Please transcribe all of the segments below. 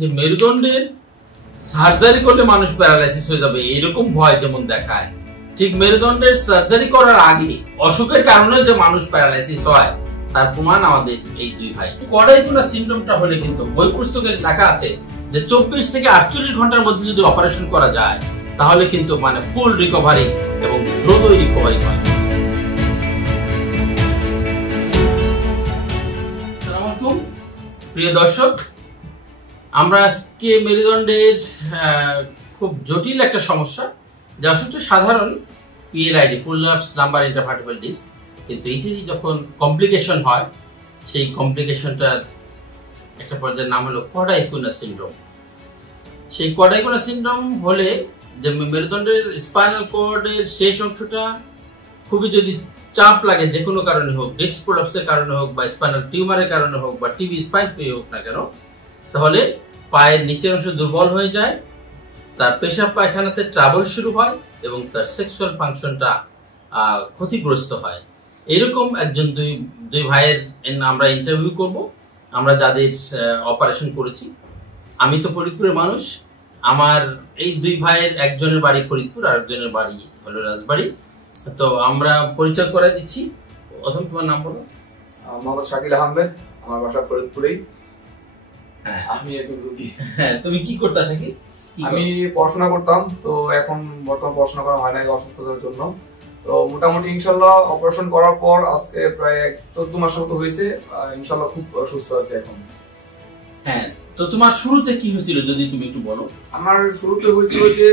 যে মেরুদণ্ডের সার্জারি করলে মানুষ প্যারালাইসিস হয়ে যাবে এরকম ভয় যেমন দেখায়, ঠিক মেরুদণ্ডের সার্জারি করার আগে অসুখের কারণে যে মানুষ প্যারালাইসিস হয় তার প্রমাণ আমাদের এই দুই ভাই। কোয়াড্রাইকুলার সিনড্রোমটা হলে কিন্তু বই পুস্তকে লেখা আছে যে 24 থেকে 48 ঘন্টার মধ্যে যদি অপারেশন করা যায় তাহলে কিন্তু ফুল রিকভারি এবং দ্রুতই রিকভারি হয়। আসসালামু আলাইকুম প্রিয় দর্শক, আমরা আজকে মেরুদণ্ডের খুব জটিল একটা সমস্যা, যা অসুখটা সাধারণ PLID, prolapse lumbar intervertebral disc, কিন্তু এটারই যখন কমপ্লিকেশন হয় সেই কমপ্লিকেশনটার একটা পর্যায়ের নাম হলো কোয়াড্রাইকুলার সিনড্রোম। সেই কোয়াড্রাইকুলার সিনড্রোম হলে যে মেরুদণ্ডের স্পাইনাল কর্ডের শেষ অংশটা খুবই যদি চাপ লাগে, যে কোনো কারণে হোক, ডিস্ক প্রোলাপসের কারণে হোক বা স্পাইনাল টিউমারের কারণে হোক বা টিবি স্পাইন পেয়ে হোক না কেন, তাহলে পায়ের নিচের অংশ দুর্বল হয়ে যায়, তার পেশাব পায়খানাতে ট্রাবল শুরু হয় এবং তার সেক্সুয়াল ফাংশনটা ক্ষতিগ্রস্ত হয়। এরকম একজন দুই ভাইয়ের আমরা ইন্টারভিউ করব, আমরা যাদের অপারেশন করেছি। আমি তো ফরিদপুরের মানুষ, আমার এই দুই ভাইয়ের একজনের বাড়ি ফরিদপুর আর একজনের বাড়ি হলো রাজবাড়ী। তো আমরা পরিচয় করে দিচ্ছি। প্রথম তোমার নাম বলো। মোহাম্মদ শাকিল আহমেদ, আমার বাসা ফরিদপুরেই। আমি একজন রোগী। তুমি কি করতে শাকিল? আমি পড়াশোনা করতাম, তো এখন বর্তমান পড়াশোনা করা হয় না অসুস্থতার জন্য। তো মোটামুটি ইনশাল্লাহ অপারেশন করার পর আজকে প্রায় 14 মাস মতো হয়েছে, ইনশাল্লাহ খুব সুস্থ আছে এখন। হ্যাঁ, তো তোমার শুরুতে কি হয়েছিল যদি তুমি একটু বলো। আমার শুরুতে হয়েছিল যে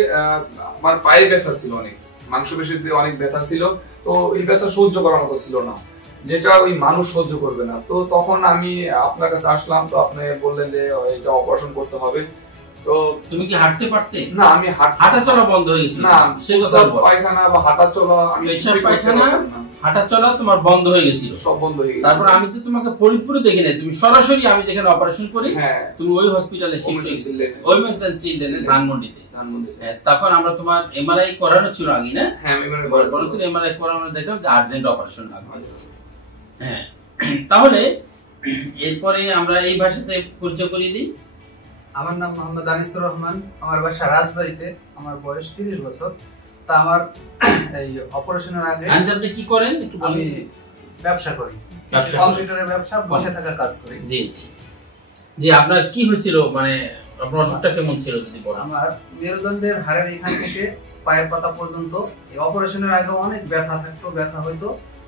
আমার পায়ে ব্যথা ছিল, অনেক মাংসপেশিতে অনেক ব্যথা ছিল। তো এই ব্যথা সহ্য করার মতো ছিল না, যেটা ওই মানুষ সহ্য করবে না। তো তখন আমি আপনার কাছে আসলাম, তো আপনি বললেন যে এটা অপারেশন করতে হবে। তো তুমি কি হাঁটতে পারতে? না, আমি হাঁটা চলা বন্ধ হয়ে গেছিল। না, পায়খানা বা হাঁটা চলা, আমি পায়খানা হাঁটা চলা তোমার বন্ধ হয়ে গেছিল, সব বন্ধ হয়ে গেছিল। তারপর আমি তো তোমাকে ফরিদপুরে দেখি নাই, তুমি সরাসরি আমি যেখানে অপারেশন করি তুমি ওই হসপিটালে শিফট হয়ে গেছিলে, উইমেনস এন্ড চিলড্রেন ধানমন্ডিতে। তখন আমরা তোমার এমআরআই করানো ছিল আগে, না? হ্যাঁ, এমআরআই করানো দেখলাম যে আর্জেন্ট অপারেশন লাগবে। হ্যাঁ, তাহলে এরপরে আমরা এই ভাষাতে পরিচয় করিয়ে দিই। আমার নাম মোহাম্মদ আনিসুর রহমান, আমার বাসা রাজবাড়ীতে, আমার বয়স 30 বছর। তা আমার এই অপারেশনের আগে আপনি কি করেন একটু বলেন। আমি ব্যবসা করি, কম্পিউটারের ব্যবসা, বসে থাকা কাজ করি। জি জি, আপনার কি হয়েছিল, আপনার অসুখটা কেমন ছিল যদি বলেন। আমার মেরুদণ্ডের হাড়ের এখান থেকে পায়ের পাতা পর্যন্ত এই অপারেশনের আগে অনেক ব্যথা থাকতো, ব্যথা হইতো,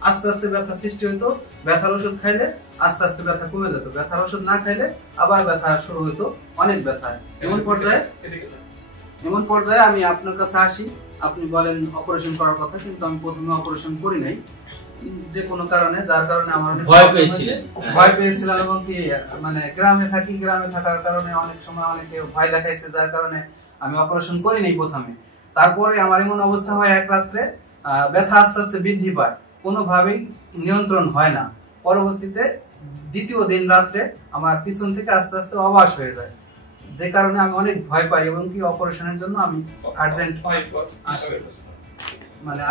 আস্তে আস্তে ব্যথা সৃষ্টি হইতো। ব্যথার ওষুধ খাইলে আস্তে আস্তে ব্যথা কমে যেত, ব্যথার ওষুধ না খাইলে আবার ব্যথা শুরু হইতো, অনেক ব্যথা। এমন পর্যায়ে আমি আপনার কাছে আসি, আপনি বলেন অপারেশন করার কথা, কিন্তু আমি প্রথমে অপারেশন করি নাই, যে কোনো কারণে, যার কারণে আমার অনেক ভয় পেয়েছিলাম। এবং কি গ্রামে থাকি, গ্রামে থাকার কারণে অনেক সময় অনেকে ভয় দেখাইছে, যার কারণে আমি অপারেশন করি নাই প্রথমে। তারপরে আমার এমন অবস্থা হয়, এক রাত্রে ব্যথা আস্তে আস্তে বৃদ্ধি পায়, কোনোভাবেই নিয়ন্ত্রণ হয় না। পরবর্তীতে দ্বিতীয় দিন রাত্রে আমার পিছন থেকে আস্তে আস্তে অবাস হয়ে যায়, যে কারণে আমি অনেক ভয় পাই এবং কি অপারেশনের জন্য আমি আর্জেন্ট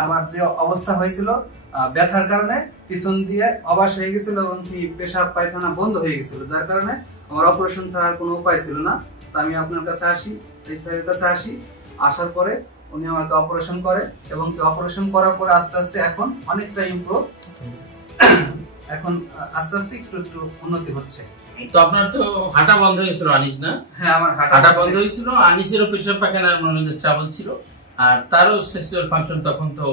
আমার যে অবস্থা হয়েছিল ব্যথার কারণে পিছন দিয়ে অবাস হয়ে গেছিল এবং কি পেশাব পায়খানা বন্ধ হয়ে গেছিল, যার কারণে আমার অপারেশন ছাড়া আর কোনো উপায় ছিল না। তা আমি আপনার কাছে আসি, এই স্যারের কাছে আসি, আসার পরে উনি আমাকে অপারেশন করে এবং কি অপারেশন করার পরে আস্তে আস্তে এখন অনেকটা ইমপ্রুভ, এখন আস্তে আস্তে একটু একটু উন্নতি হচ্ছে। তো আপনার তো হাঁটা বন্ধ হয়েছিল আনিস, না? হ্যাঁ, আমার হাঁটা বন্ধ হয়েছিল। আনিসেরও পেশাব পায়খানার ট্রাবল ছিল, আর তারও সেক্সুয়াল ফাংশন তখন তো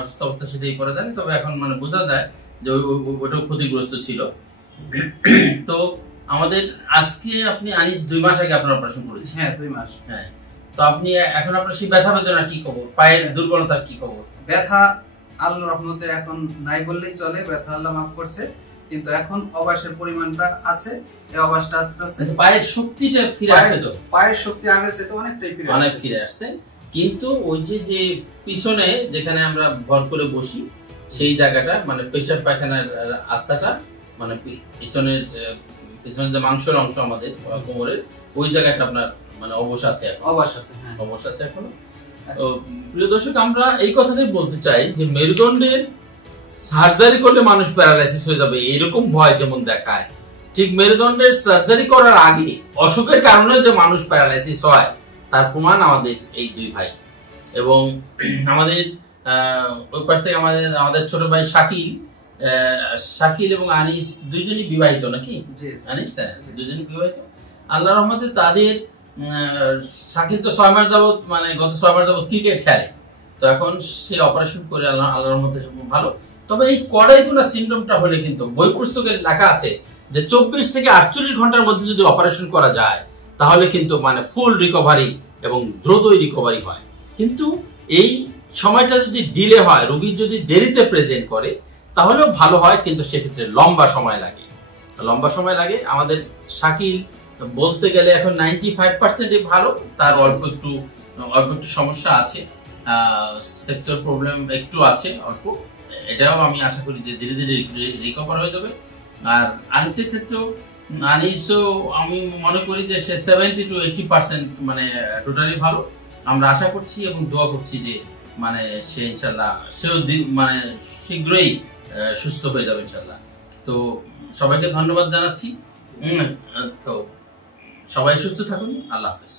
অসুস্থ অবস্থা সেটাই করা যায়, তবে এখন বোঝা যায় যে ওটাও ক্ষতিগ্রস্ত ছিল। তো আমাদের আজকে আপনি আনিস 2 মাস আগে আপনার অপারেশন করেছেন। হ্যাঁ, 2 মাস। হ্যাঁ, তো আপনি এখন আপনার সেই ব্যথা বেদনা কি খবর, পায়ের দুর্বলতার কি খবর? ব্যথা আল্লাহর রহমতে এখন নাই বললেই চলে, ব্যথা আল্লাহ মাফ করছে, কিন্তু এখন অবাসের পরিমাণটা আছে। এই অবাসটা আস্তে আস্তে পায়ের শক্তিটা ফিরে আসছে, তো পায়ের শক্তি আগের চেয়ে অনেকটাই ফিরে আসছে, কিন্তু ওই যে পিছনে যেখানে আমরা ভর করে বসি সেই জায়গাটা পেশাব পায়খানার আস্থাটা পিছনের যে মাংসের অংশ আমাদের কোমরের ওই জায়গাটা আপনার অবশ আছে, অবশ আছে এখনো। প্রিয় দর্শক, আমরা এই কথাটাই বলতে চাই যে মেরুদণ্ডের সার্জারি করলে মানুষ প্যারালাইসিস হয়ে যাবে এরকম ভয় যেমন দেখায়, ঠিক মেরুদণ্ডের সার্জারি করার আগে অসুখের কারণে যে মানুষ প্যারালাইসিস হয় তার প্রমাণ আমাদের এই দুই ভাই। এবং আমাদের ওই পাশ থেকে আমাদের ছোট ভাই শাকিল এবং আনিস দুইজনই বিবাহিত নাকি? আনিস দুইজনই বিবাহিত। আল্লাহর রহমতে তাদের শাকিল তো 6 মাস যাবত মানে গত 6 মাস যাবত ক্রিকেট খেলে, তো এখন সে অপারেশন করে আল্লাহর রহমতে ভালো। তবে এই কড়াইগুনা সিনড্রোমটা হলে কিন্তু বই পুস্তকে লেখা আছে যে 24 থেকে 48 ঘন্টার মধ্যে যদি অপারেশন করা যায় তাহলে কিন্তু মানে ফুল রিকভারি এবং দ্রুতই রিকভারি হয়। কিন্তু এই সময়টা যদি ডিলে হয়, রোগীর যদি দেরিতে প্রেজেন্ট করে তাহলেও ভালো হয়, কিন্তু সেক্ষেত্রে লম্বা সময় লাগে। আমাদের শাকিল বলতে গেলে এখন 95% ভালো, তার অল্প একটু সমস্যা আছে, সেক্সুয়াল প্রবলেম একটু আছে অল্প, এটাও আমি আশা করি যে ধীরে ধীরে রিকভার হয়ে যাবে। আর আনিসের ক্ষেত্রেও আমি মনে করি যে সে 70 to 80% মানে টোটালি ভালো। আমরা আশা করছি এবং দোয়া করছি যে মানে সে ইনশাল্লাহ মানে শীঘ্রই সুস্থ হয়ে যাবে ইনশাল্লাহ। তো সবাইকে ধন্যবাদ জানাচ্ছি। তো সবাই সুস্থ থাকুন। আল্লাহ হাফেজ।